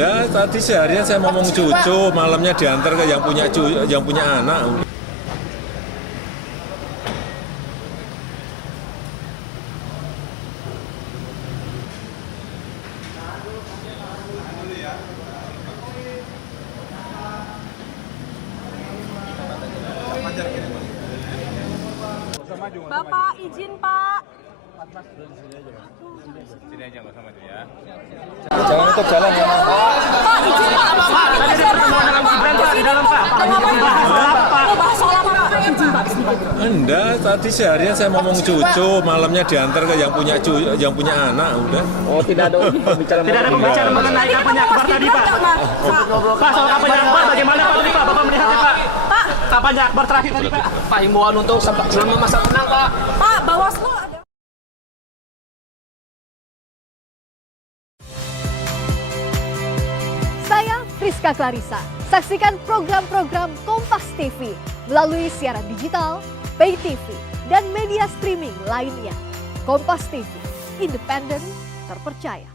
Enggak, tadi seharian saya ngomong cucu, malamnya diantar ke yang punya anak. Bapak izin Pak. Sini aja nggak sama dia. Jangan tutup jalan ya. Pak izin Pak. Di dalam Pak. Mau bahas soal apa Pak? Izin Pak. Enggak, tadi seharian saya ngomong cucu, malamnya diantar ke yang punya anak. Udah. Oh, tidak ada pembicaraan. Tidak ada pembicaraan mengenai kampanye akbar tadi Pak. Pak, soal kampanye akbar bagaimana Pak tadi Pak? Bapak melihatnya Pak. Pak. Kampanye akbar terakhir tadi Pak. Pak, himbauan untuk selama masa tenang Pak. Pak, Bawaslu ada. Saya Rizka Clarissa. Saksikan program-program Kompas TV melalui siaran digital, pay TV, dan media streaming lainnya. Kompas TV, independen, terpercaya.